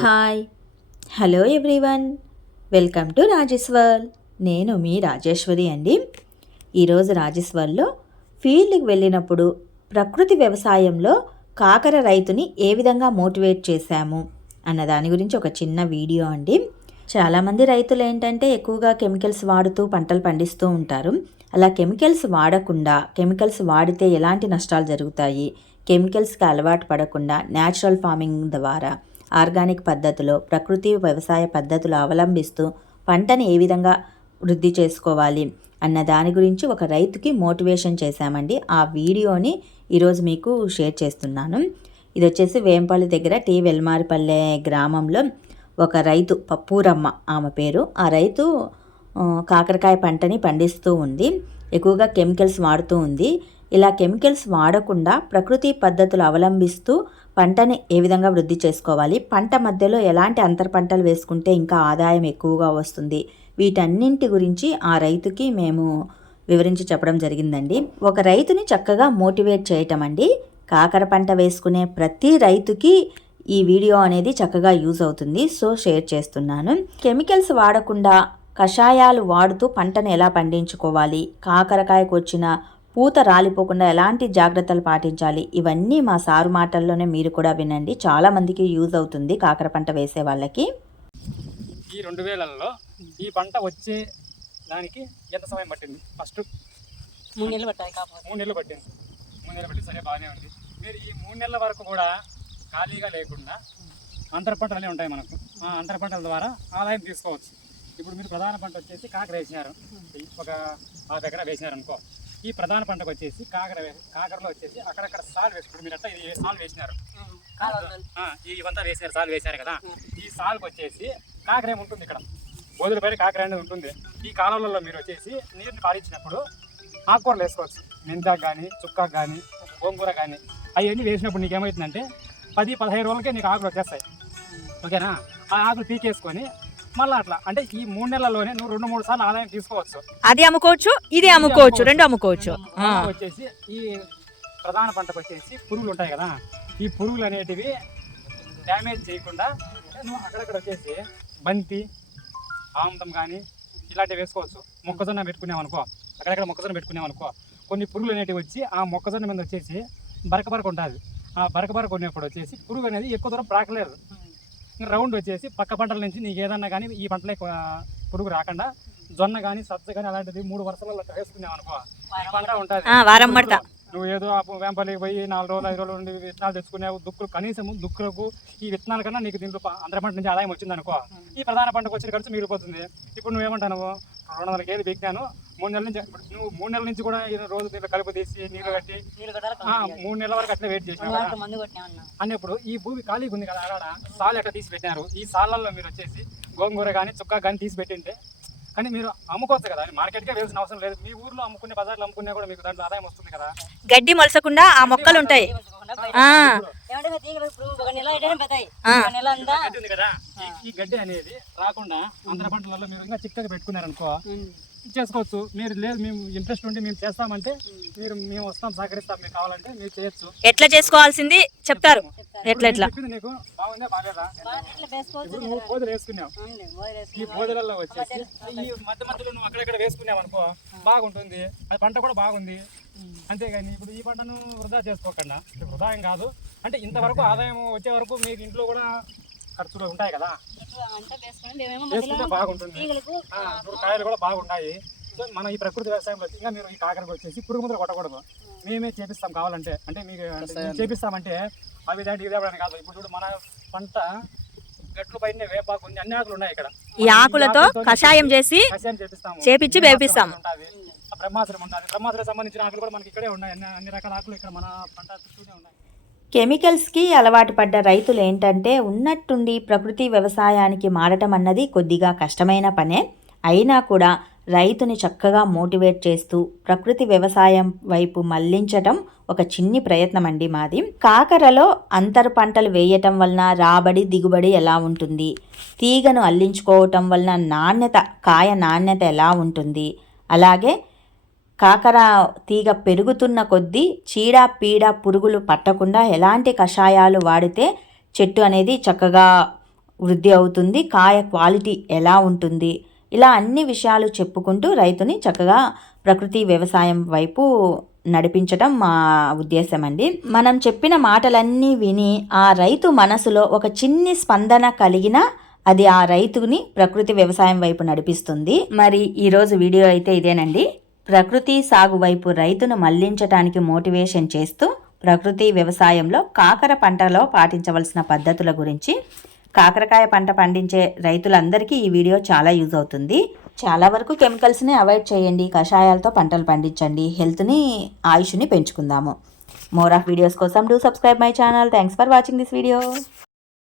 Hi. Hello everyone. Welcome to Rajeshwar నేను మీ రాజేశ్వరి అండి. ఈరోజు రాజేశ్వర్లో ఫీల్డ్కి వెళ్ళినప్పుడు ప్రకృతి వ్యవసాయంలో కాకర రైతుని ఏ విధంగా మోటివేట్ చేశాము అన్న దాని గురించి ఒక చిన్న వీడియో అండి. చాలామంది రైతులు ఏంటంటే ఎక్కువగా కెమికల్స్ వాడుతూ పంటలు పండిస్తూ ఉంటారు. అలా కెమికల్స్ వాడకుండా కెమికల్స్ వాడితే ఎలాంటి నష్టాలు జరుగుతాయి? కెమికల్స్కి అలవాటు పడకుండా న్యాచురల్ ఫార్మింగ్ ద్వారా ఆర్గానిక్ పద్ధతిలో ప్రకృతి వ్యవసాయ పద్ధతులు అవలంబిస్తూ పంటని ఏ విధంగా వృద్ధి చేసుకోవాలి అన్న దాని గురించి ఒక రైతుకి మోటివేషన్ చేశామండి. ఆ వీడియోని ఈరోజు మీకు షేర్ చేస్తున్నాను. ఇది వచ్చేసి వేంపల్లి దగ్గర టీ. వెల్మారిపల్లె గ్రామంలో ఒక రైతు పప్పూరమ్మ ఆమె పేరు. ఆ రైతు కాకరకాయ పంటని పండిస్తూ ఉంది. ఎక్కువగా కెమికల్స్ వాడుతూ ఉంది. ఇలా కెమికల్స్ వాడకుండా ప్రకృతి పద్ధతులు అవలంబిస్తూ పంటని ఏ విధంగా వృద్ధి చేసుకోవాలి? పంట మధ్యలో ఎలాంటి అంతర పంటలు వేసుకుంటే ఇంకా ఆదాయం ఎక్కువగా వస్తుంది? వీటన్నింటి గురించి ఆ రైతుకి మేము వివరించి చెప్పడం జరిగిందండి. ఒక రైతుని చక్కగా మోటివేట్ చేయటం అండి. కాకర పంట వేసుకునే ప్రతి రైతుకి ఈ వీడియో అనేది చక్కగా యూజ్ అవుతుంది. సో షేర్ చేస్తున్నాను. కెమికల్స్ వాడకుండా కషాయాలు వాడుతూ పంటను ఎలా పండించుకోవాలి? కాకరకాయకు వచ్చిన పూత రాలిపోకుండా ఎలాంటి జాగ్రత్తలు పాటించాలి? ఇవన్నీ మా సారు మాటల్లోనే మీరు కూడా వినండి. చాలా మందికి యూజ్ అవుతుంది కాకర పంట వేసే వాళ్ళకి. ఈ రెండు వేలల్లో ఈ పంట వచ్చే దానికి ఎంత సమయం పట్టింది? ఫస్ట్ మూడు నెలలు పట్టాయి కాకపోతే. మూడు నెలలు పట్టింది. మూడు నెలలు పట్టింది. సరే బాగానే ఉంది. మీరు ఈ మూడు నెలల వరకు కూడా ఖాళీగా లేకుండా అంతర పంటలే ఉంటాయి మనకు. ఆ అంతర పంటల ద్వారా ఆదాయం తీసుకోవచ్చు. ఇప్పుడు మీరు ప్రధాన పంట వచ్చేసి కాకర వేసినారు. ఒక హాఫ్ ఎకరా వేసినారు అనుకో ఈ ప్రధాన పంటకు వచ్చేసి కాకర కాకరలో వచ్చేసి అక్కడక్కడ సాల్ వేసి ఇప్పుడు మీరు అట్లా ఇది సాల్ వేసినారు. ఇవంతా వేసినారు సాల్ వేసినారు కదా. ఈ సాల్కి వచ్చేసి కాకర ఉంటుంది ఇక్కడ? బోధుల పైన కాకర అనేది ఉంటుంది. ఈ కాలువలలో మీరు వచ్చేసి నీరుని పారించినప్పుడు ఆకుకూరలు వేసుకోవచ్చు. మెంతాకు కానీ చుక్కాకు కానీ గోంగూర కానీ అవన్నీ వేసినప్పుడు నీకు ఏమవుతుందంటే పది పదహైదు రోజులకే నీకు ఆకులు వచ్చేస్తాయి. ఓకేనా? ఆ ఆకులు పీకేసుకొని మళ్ళీ అట్లా. అంటే ఈ మూడు నెలల్లోనే నువ్వు రెండు మూడు సార్లు ఆదాయం తీసుకోవచ్చు. అది అమ్ముకోవచ్చు ఇది అమ్ముకోవచ్చు రెండు అమ్ముకోవచ్చు. వచ్చేసి ఈ ప్రధాన పంటకు వచ్చేసి పురుగులు ఉంటాయి కదా ఈ పురుగులు అనేటివి డ్యామేజ్ చేయకుండా నువ్వు అక్కడక్కడ వచ్చేసి బంతి ఆముదం కానీ ఇలాంటివి వేసుకోవచ్చు. మొక్కజొన్న పెట్టుకున్నాం అనుకో అక్కడక్కడ మొక్కజొన్న పెట్టుకున్నాం అనుకో కొన్ని పురుగులు అనేటివి వచ్చి ఆ మొక్కజొన్న మీద వచ్చేసి బరక బరక ఉంటుంది ఆ బరక బరక ఉన్నప్పుడు వచ్చేసి పురుగు అనేది ఎక్కువ దూరం ప్రాకలేదు రౌండ్ వచ్చేసి పక్క పంటల నుంచి నీకు ఏదన్నా కానీ ఈ పంటలే పురుగు రాకుండా జొన్న కానీ సజ్జ కానీ అలాంటిది మూడు వరుసలలో వేసుకున్నాం అనుకో పంట ఉంటుంది. నువ్వు ఏదో ఆ వేంపల్లికి పోయి నాలుగు రోజులు ఐదు రోజులు నుండి విత్తనాలు తెచ్చుకునేవు దుక్కులు కనీసం దుక్కులకు ఈ విత్తనాల కన్నా నీకు దీంట్లో అందరి పంట నుంచి ఆదాయం వచ్చింది అనుకో ఈ ప్రధాన పంటకు వచ్చిన ఖర్చు మిగిలిపోతుంది. ఇప్పుడు నువ్వేమంటావు రెండు వందల కేజీ బీక్నాను మూడు నెలల నుంచి నువ్వు మూడు నెలల నుంచి కూడా ఈ రోజు దీంట్లో కలుపు తీసి నీళ్ళు కట్టి ఆ, మూడు నెలల వరకు అట్లే వెయిట్ కొట్టినా అన్నప్పుడు ఈ భూమి ఖాళీగా ఉంది కదా ఆడ సాలు ఎక్కడ తీసి పెట్టినారు? ఈ సాలల్లో మీరు వచ్చేసి గోంగూర కానీ చుక్క కానీ తీసి పెట్టింటే కానీ మీరు అమ్ముకోవచ్చు కదా మార్కెట్కే వేయాల్సిన అవసరం లేదు. మీ ఊర్లో అమ్ముకునే బజార్లో అమ్ముకునే కూడా మీకు దాంట్లో ఆదాయం వస్తుంది కదా. గడ్డి మొలసకుండా ఆ మొక్కలు ఉంటాయి. ఆ, ఆ. గడ్డి ఉంది కదా. ఈ- ఈ గడ్డి అనేది రాకుండా ఆంధ్ర పంటలలో మీరు ఇంకా చిక్కగా పెట్టుకున్నారనుకో చేసుకోవచ్చు మీరు లేదు మేము ఇంట్రెస్ట్ ఉండి మేము చేస్తామంటే మీరు మేము వస్తాం సహకరిస్తాం మీకు కావాలంటే మీరు చేయొచ్చు. ఎట్లా చేసుకోవాల్సింది చెప్తారు. ఎట్లా ఎట్లా? చెప్పింది నీకు? బాగుందా బాగాలేదా? ఇప్పుడు నువ్వు బోధలు వేసుకున్నావు. ఈ బోధలలో వచ్చేసి ఈ మధ్య మధ్యలో నువ్వు అక్కడక్కడ వేసుకున్నావు అనుకో బాగుంటుంది. అది పంట కూడా బాగుంది. అంతేగాని ఇప్పుడు ఈ పంటను వృధా చేసుకోకుండా వృధా ఏం కాదు. అంటే ఇంతవరకు ఆదాయం వచ్చే వరకు మీకు ఇంట్లో కూడా ఖర్చులు ఉంటాయి కదా. వేసుకుంటే బాగుంటుంది. ఆ, ఇప్పుడు కాయలు కూడా బాగున్నాయి సో మనం ఈ ప్రకృతి వ్యవసాయంలో ఇంకా మీరు ఈ కాకరకు వచ్చేసి పురుగు ముద్ర కొట్టకూడదు. మేమే చేపిస్తాం కావాలంటే. అంటే మీకు చేపిస్తామంటే అవి దాంట్లో ఇది కాదు. ఇప్పుడు చూడు మన పంట గట్లు పైన వేపాకు ఉంది. అన్ని ఆకులు ఉన్నాయి ఇక్కడ. ఈ ఆకులతో కషాయం చేసి చేపిచ్చి వేపిస్తాం. బ్రహ్మాసురం ఉంటుంది. బ్రహ్మాసురం సంబంధించిన ఆకులు కూడా మనకి ఇక్కడే ఉన్నాయి. అన్ని అన్ని రకాల ఆకులు ఇక్కడ మన పంట చుట్టూనే ఉన్నాయి. కెమికల్స్కి అలవాటు పడ్డ రైతులు ఏంటంటే ఉన్నట్టుండి ప్రకృతి వ్యవసాయానికి మారటం అన్నది కొద్దిగా కష్టమైన పనే. అయినా కూడా రైతుని చక్కగా మోటివేట్ చేస్తూ ప్రకృతి వ్యవసాయం వైపు మళ్ళించటం ఒక చిన్ని ప్రయత్నం అండి మాది. కాకరలో అంతర పంటలు వేయటం వలన రాబడి దిగుబడి ఎలా ఉంటుంది? తీగను అల్లించుకోవటం వలన నాణ్యత కాయ నాణ్యత ఎలా ఉంటుంది? అలాగే కాకర తీగ పెరుగుతున్న కొద్దీ చీడ పీడ పురుగులు పట్టకుండా ఎలాంటి కషాయాలు వాడితే చెట్టు అనేది చక్కగా వృద్ధి అవుతుంది కాయ క్వాలిటీ ఎలా ఉంటుంది? ఇలా అన్ని విషయాలు చెప్పుకుంటూ రైతుని చక్కగా ప్రకృతి వ్యవసాయం వైపు నడిపించటం మా ఉద్దేశం అండి. మనం చెప్పిన మాటలన్నీ విని ఆ రైతు మనసులో ఒక చిన్ని స్పందన కలిగిన అది ఆ రైతుని ప్రకృతి వ్యవసాయం వైపు నడిపిస్తుంది. మరి ఈరోజు వీడియో అయితే ఇదేనండి. ప్రకృతి సాగు వైపు రైతును మళ్ళించటానికి మోటివేషన్ చేస్తూ ప్రకృతి వ్యవసాయంలో కాకర పంటలో పాటించవలసిన పద్ధతుల గురించి కాకరకాయ పంట పండించే రైతులందరికీ ఈ వీడియో చాలా యూజ్ అవుతుంది. చాలా వరకు కెమికల్స్ని అవాయిడ్ చేయండి కషాయాలతో పంటలు పండించండి హెల్త్ని ఆయుష్ని పెంచుకుందాము. మోర్ ఆఫ్ వీడియోస్ కోసం do subscribe my channel. Thanks for watching this video.